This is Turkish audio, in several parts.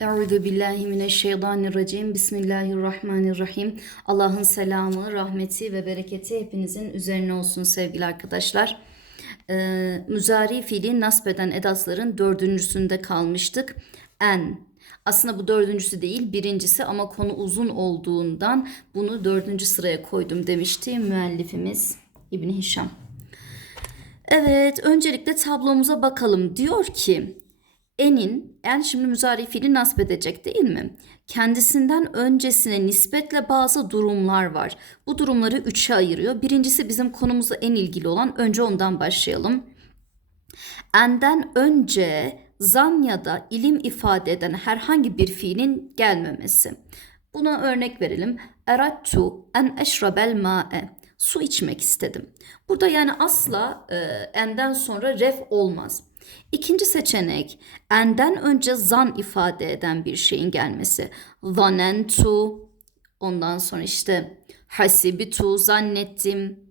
Euzu billahi mineşşeytanirracim. Bismillahirrahmanirrahim. Allah'ın selamı, rahmeti ve bereketi hepinizin üzerine olsun sevgili arkadaşlar. Ee, müzari fiili nasb eden edatların dördüncüsünde kalmıştık. En. Aslında bu dördüncüsü değil birincisi ama konu uzun olduğundan bunu dördüncü sıraya koydum demişti müellifimiz İbni Hişam. Evet, öncelikle tablomuza bakalım. Diyor ki enin, en şimdi müzari fiili değil mi? Kendisinden öncesine nispetle bazı durumlar var. Bu durumları üçe ayırıyor. Birincisi bizim konumuzla en ilgili olan. Önce ondan başlayalım. Enden önce zan ya da ilim ifade eden herhangi bir fiilin gelmemesi. Buna örnek verelim. Erattu en eşrabel ma'e. Su içmek istedim. Burada yani asla e, enden sonra ref olmaz. İkinci seçenek enden önce zan ifade eden bir şeyin gelmesi. Zanentu ondan sonra işte hasibitu zannettim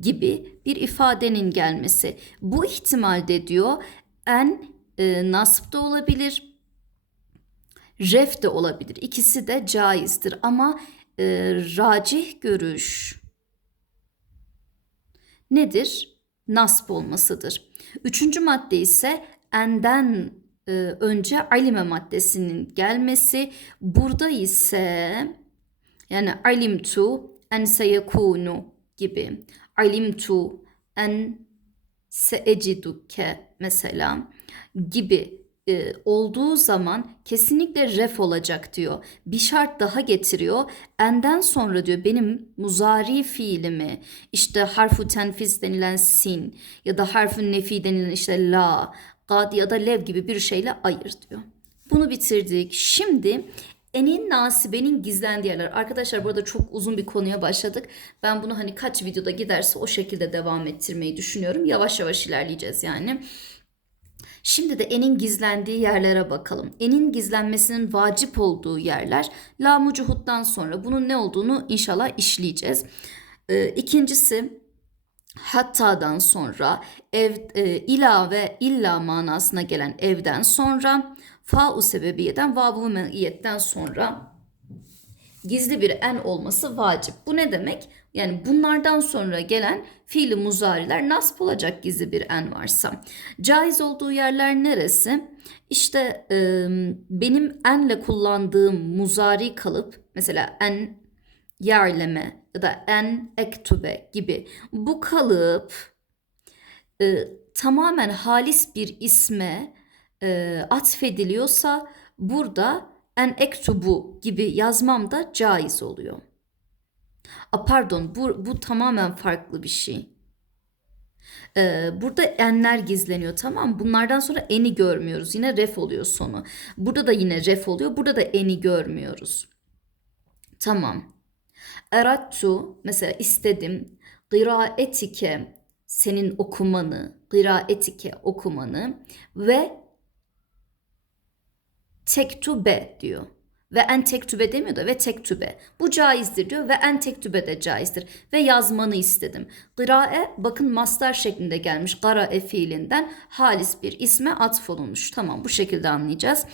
gibi bir ifadenin gelmesi. Bu ihtimalde diyor en e, nasp da olabilir, ref de olabilir. İkisi de caizdir ama e, racih görüş nedir? Nasp olmasıdır. Üçüncü madde ise enden e, önce alime maddesinin gelmesi. Burada ise yani alimtu en seyekunu gibi. Alimtu en seeciduke mesela gibi e, olduğu zaman kesinlikle ref olacak diyor. Bir şart daha getiriyor. Enden sonra diyor benim muzari fiilimi işte harfu tenfiz denilen sin ya da harfu nefi denilen işte la, gad ya da lev gibi bir şeyle ayır diyor. Bunu bitirdik. Şimdi enin nasibenin gizlendiği yerler. Arkadaşlar burada çok uzun bir konuya başladık. Ben bunu hani kaç videoda giderse o şekilde devam ettirmeyi düşünüyorum. Yavaş yavaş ilerleyeceğiz yani. Şimdi de enin gizlendiği yerlere bakalım. Enin gizlenmesinin vacip olduğu yerler lamu cuhuttan sonra bunun ne olduğunu inşallah işleyeceğiz. Ee, ikincisi hattadan sonra ev e, ila ve illa manasına gelen evden sonra fa-u sebebiyeden vavu meiyetten sonra gizli bir en olması vacip. Bu ne demek? Yani bunlardan sonra gelen fiili muzariler nasp olacak gizli bir en varsa. Caiz olduğu yerler neresi? İşte e, benim enle kullandığım muzari kalıp mesela en yerleme ya da en ektube gibi bu kalıp e, tamamen halis bir isme e, atfediliyorsa burada en ektubu gibi yazmam da caiz oluyor. A, pardon bu, bu tamamen farklı bir şey. Ee, burada enler gizleniyor tamam Bunlardan sonra eni görmüyoruz. Yine ref oluyor sonu. Burada da yine ref oluyor. Burada da eni görmüyoruz. Tamam. Erattu mesela istedim. Gıraetike senin okumanı, gıraetike okumanı ve tektube diyor. Ve en tektübe demiyor da ve tektübe. Bu caizdir diyor ve en tektübe de caizdir. Ve yazmanı istedim. Gırae bakın master şeklinde gelmiş. Garae fiilinden halis bir isme atfolunmuş. Tamam bu şekilde anlayacağız.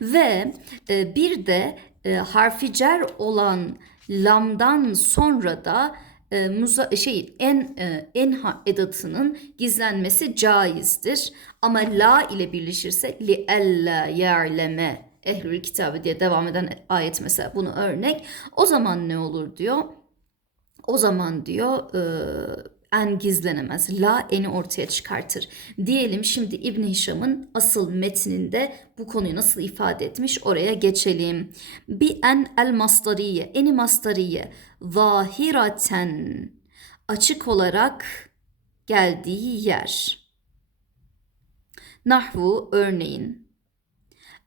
Ve e, bir de e, harfi cer olan lamdan sonra da e, muza, şey en e, en edatının gizlenmesi caizdir. Ama la ile birleşirse li ella ya'leme ehlül kitabı diye devam eden ayet mesela bunu örnek. O zaman ne olur diyor? O zaman diyor e, en gizlenemez. La eni ortaya çıkartır. Diyelim şimdi İbn Hişam'ın asıl metninde bu konuyu nasıl ifade etmiş oraya geçelim. Bi en el mastariye, eni mastariye zahiraten açık olarak geldiği yer. Nahvu örneğin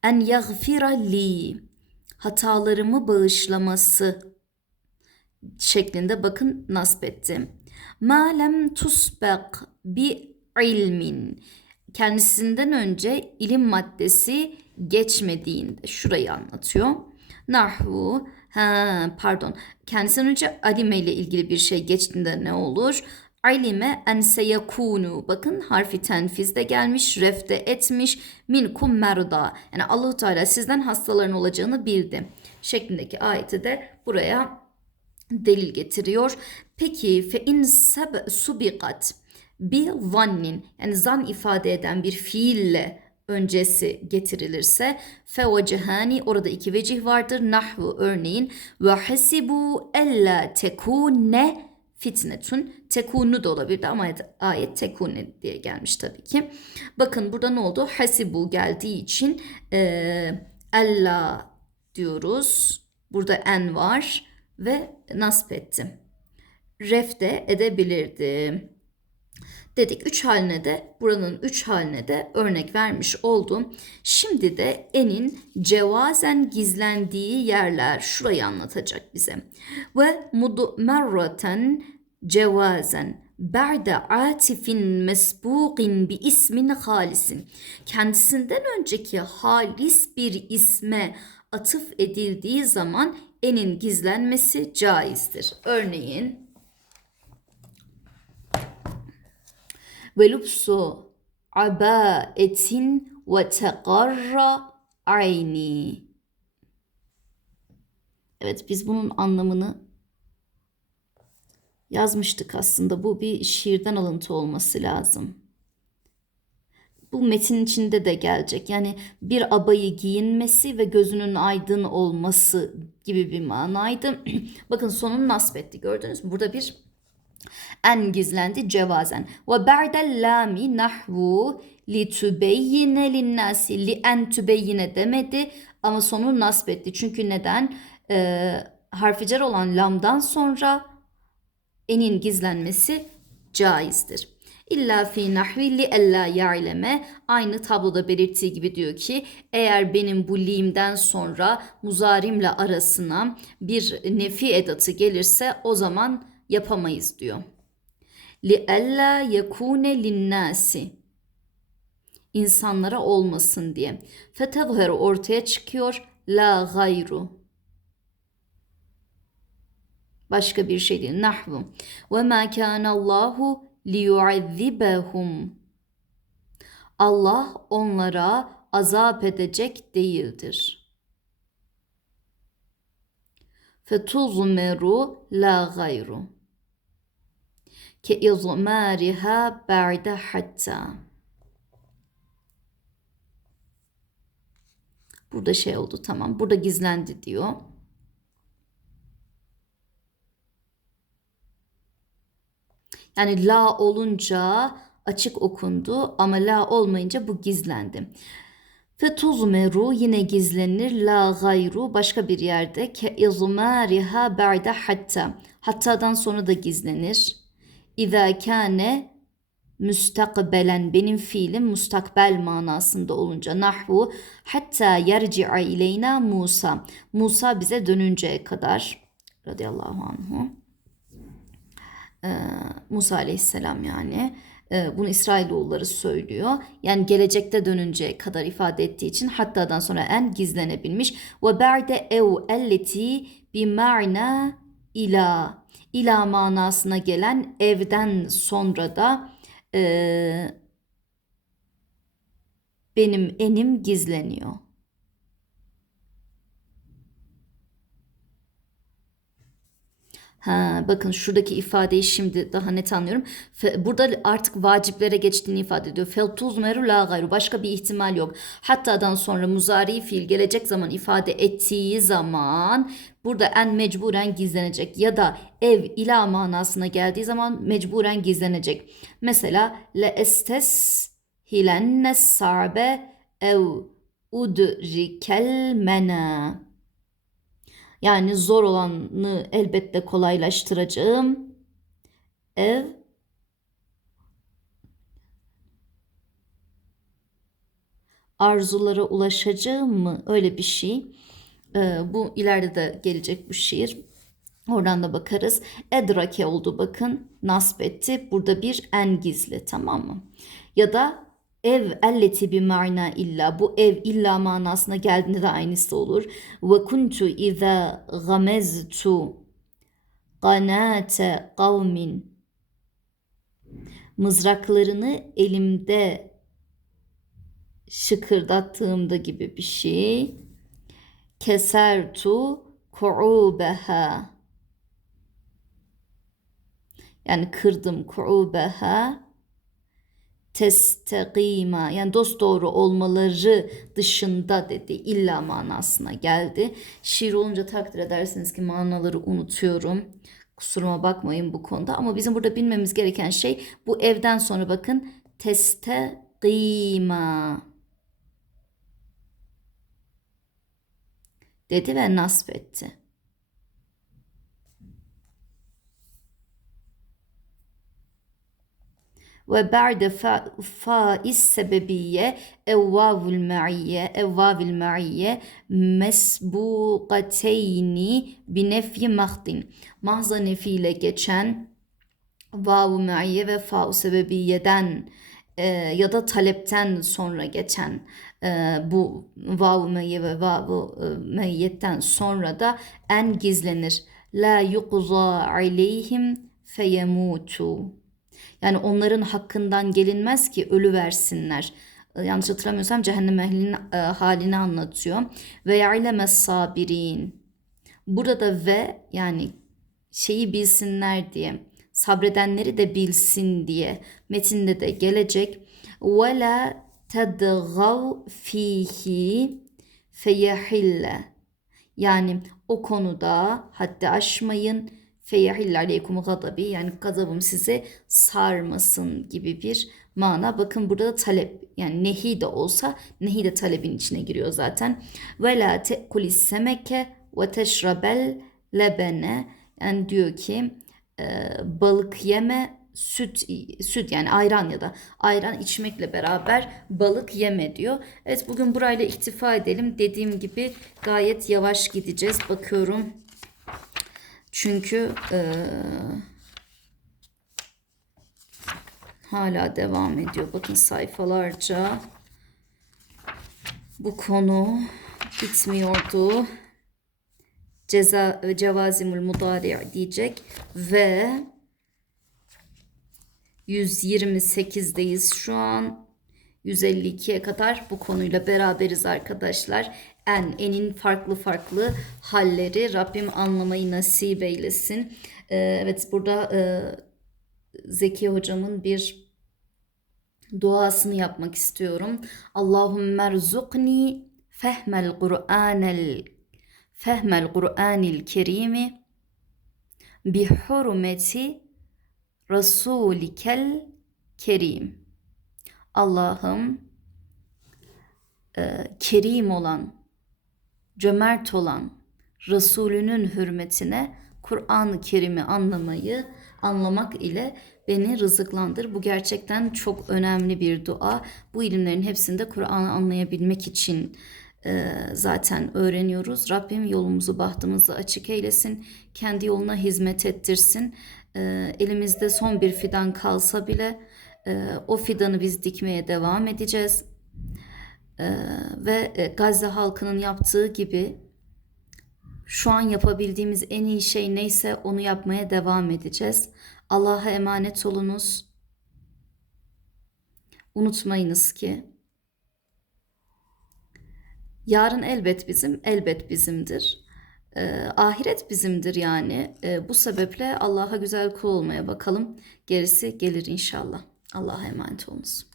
en yaghfira li hatalarımı bağışlaması şeklinde bakın nasb ettim. Ma lem tusbak bi ilmin kendisinden önce ilim maddesi geçmediğinde şurayı anlatıyor. Nahvu ha pardon kendisinden önce alime ile ilgili bir şey geçtiğinde ne olur? Alime en seyekunu. Bakın harfi tenfizde gelmiş, refte etmiş. Minkum merda. Yani Allahu Teala sizden hastaların olacağını bildi. Şeklindeki ayeti de buraya delil getiriyor. Peki fe in seb subiqat bi zannin yani zan ifade eden bir fiille öncesi getirilirse fe vecihani orada iki vecih vardır. Nahvu örneğin ve hasibu ella tekune fitnetun tekunu da olabilirdi ama ayet, tekune diye gelmiş tabii ki. Bakın burada ne oldu? Hasibu geldiği için e, ella diyoruz. Burada en var ve nasp etti. Ref de edebilirdi. Dedik üç haline de buranın üç haline de örnek vermiş oldum. Şimdi de enin cevazen gizlendiği yerler şurayı anlatacak bize. Ve mudmerraten cevazen ba'de atifin mesbuqin bi ismin halisin. Kendisinden önceki halis bir isme atıf edildiği zaman enin gizlenmesi caizdir. Örneğin ve lubsu abaetin ve teqarra ayni. Evet biz bunun anlamını yazmıştık aslında. Bu bir şiirden alıntı olması lazım. Bu metin içinde de gelecek. Yani bir abayı giyinmesi ve gözünün aydın olması gibi bir manaydı. Bakın sonunu nasbetti gördünüz mü? Burada bir en gizlendi cevazen. Ve ba'del lami nahvu li tübeyyine linnasi li en tübeyyine demedi ama sonu nasbetti. Çünkü neden? Ee, harficer olan lamdan sonra enin gizlenmesi caizdir. İlla fi nahvi li ella ya'leme aynı tabloda belirttiği gibi diyor ki eğer benim bu limden sonra muzarimle arasına bir nefi edatı gelirse o zaman yapamayız diyor. Ella yekune linnasi insanlara olmasın diye. Fetevher ortaya çıkıyor la gayru başka bir şey değil. Nahvu. Ve ma kana Allahu. Allah onlara azap edecek değildir. Fetuzmeru la gayru. Ke izmariha ba'de hatta. Burada şey oldu tamam. Burada gizlendi diyor. Yani la olunca açık okundu ama la olmayınca bu gizlendi. Fetuzmeru yine gizlenir la gayru başka bir yerde ke izmariha ba'de hatta. Hattadan sonra da gizlenir. İza kane müstakbelen benim fiilim mustakbel manasında olunca nahvu hatta yerci'a ileyna Musa. Musa bize dönünceye kadar radıyallahu anhu. Ee, Musa aleyhisselam yani. Ee, bunu İsrailoğulları söylüyor. Yani gelecekte dönünce kadar ifade ettiği için hattadan sonra en gizlenebilmiş. Ve ba'de ev elleti bi ma'na ila ila manasına gelen evden sonra da e, benim enim gizleniyor. Ha, bakın şuradaki ifadeyi şimdi daha net anlıyorum. Burada artık vaciplere geçtiğini ifade ediyor. Feltuz meru la gayru. Başka bir ihtimal yok. Hatta'dan sonra muzari fiil gelecek zaman ifade ettiği zaman burada en mecburen gizlenecek. Ya da ev ila manasına geldiği zaman mecburen gizlenecek. Mesela le estes hilenne sarbe ev udrikel mena. Yani zor olanı elbette kolaylaştıracağım. Ev arzulara ulaşacağım mı? Öyle bir şey. Ee, bu ileride de gelecek bu şiir. Oradan da bakarız. Edrake oldu bakın. Nasb etti. Burada bir en gizli tamam mı? Ya da Ev elleti bi ma'na illa. Bu ev illa manasına geldiğinde de aynısı olur. Ve kuntu iza gameztu qanate kavmin Mızraklarını elimde şıkırdattığımda gibi bir şey. Kesertu ku'ubeha. Yani kırdım ku'ubeha testegima yani dost doğru olmaları dışında dedi illa manasına geldi. Şiir olunca takdir edersiniz ki manaları unutuyorum. Kusuruma bakmayın bu konuda ama bizim burada bilmemiz gereken şey bu evden sonra bakın testegima dedi ve nasb etti. Ve ba'de fa, faiz sebebiye evvavul ma'iyye evvavil ma'iyye mesbuqateyni binefyi mahdin. Mahza nefiyle geçen vavu ma'iyye ve fa'u sebebiyeden e, ya da talepten sonra geçen e, bu vavu ma'iyye ve vavu e, ma'iyyetten sonra da en gizlenir. La yuqza aleyhim feyemutu yani onların hakkından gelinmez ki ölü versinler. Ee, yanlış hatırlamıyorsam cehennem ehlinin e, halini anlatıyor. Ve ya'leme sabirin. Burada ve yani şeyi bilsinler diye sabredenleri de bilsin diye metinde de gelecek. Ve la tedgav fihi feyehille. Yani o konuda haddi aşmayın feyahille aleykum gadabi yani gazabım size sarmasın gibi bir mana. Bakın burada da talep yani nehi de olsa nehi de talebin içine giriyor zaten. Ve la te'kulis semeke ve teşrabel lebene yani diyor ki e, balık yeme süt süt yani ayran ya da ayran içmekle beraber balık yeme diyor. Evet bugün burayla iktifa edelim. Dediğim gibi gayet yavaş gideceğiz. Bakıyorum çünkü e, hala devam ediyor. Bakın sayfalarca bu konu bitmiyordu. Ceza cevazimul mudari diyecek ve 128'deyiz şu an. 152'ye kadar bu konuyla beraberiz arkadaşlar en, enin farklı farklı halleri Rabbim anlamayı nasip eylesin. Ee, evet burada e, Zeki hocamın bir duasını yapmak istiyorum. Allahümme erzukni fehmel Kur'anel fehmel Kur'anil kerimi bi hurmeti Rasulikel kerim. Allah'ım e, kerim olan cömert olan Resulünün hürmetine Kur'an-ı Kerim'i anlamayı, anlamak ile beni rızıklandır. Bu gerçekten çok önemli bir dua. Bu ilimlerin hepsinde Kur'an'ı anlayabilmek için e, zaten öğreniyoruz. Rabbim yolumuzu, bahtımızı açık eylesin. Kendi yoluna hizmet ettirsin. E, elimizde son bir fidan kalsa bile e, o fidanı biz dikmeye devam edeceğiz ve e, Gazze halkının yaptığı gibi şu an yapabildiğimiz en iyi şey neyse onu yapmaya devam edeceğiz. Allah'a emanet olunuz. Unutmayınız ki yarın elbet bizim, elbet bizimdir. Ee, ahiret bizimdir yani. Ee, bu sebeple Allah'a güzel kul olmaya bakalım. Gerisi gelir inşallah. Allah'a emanet olunuz.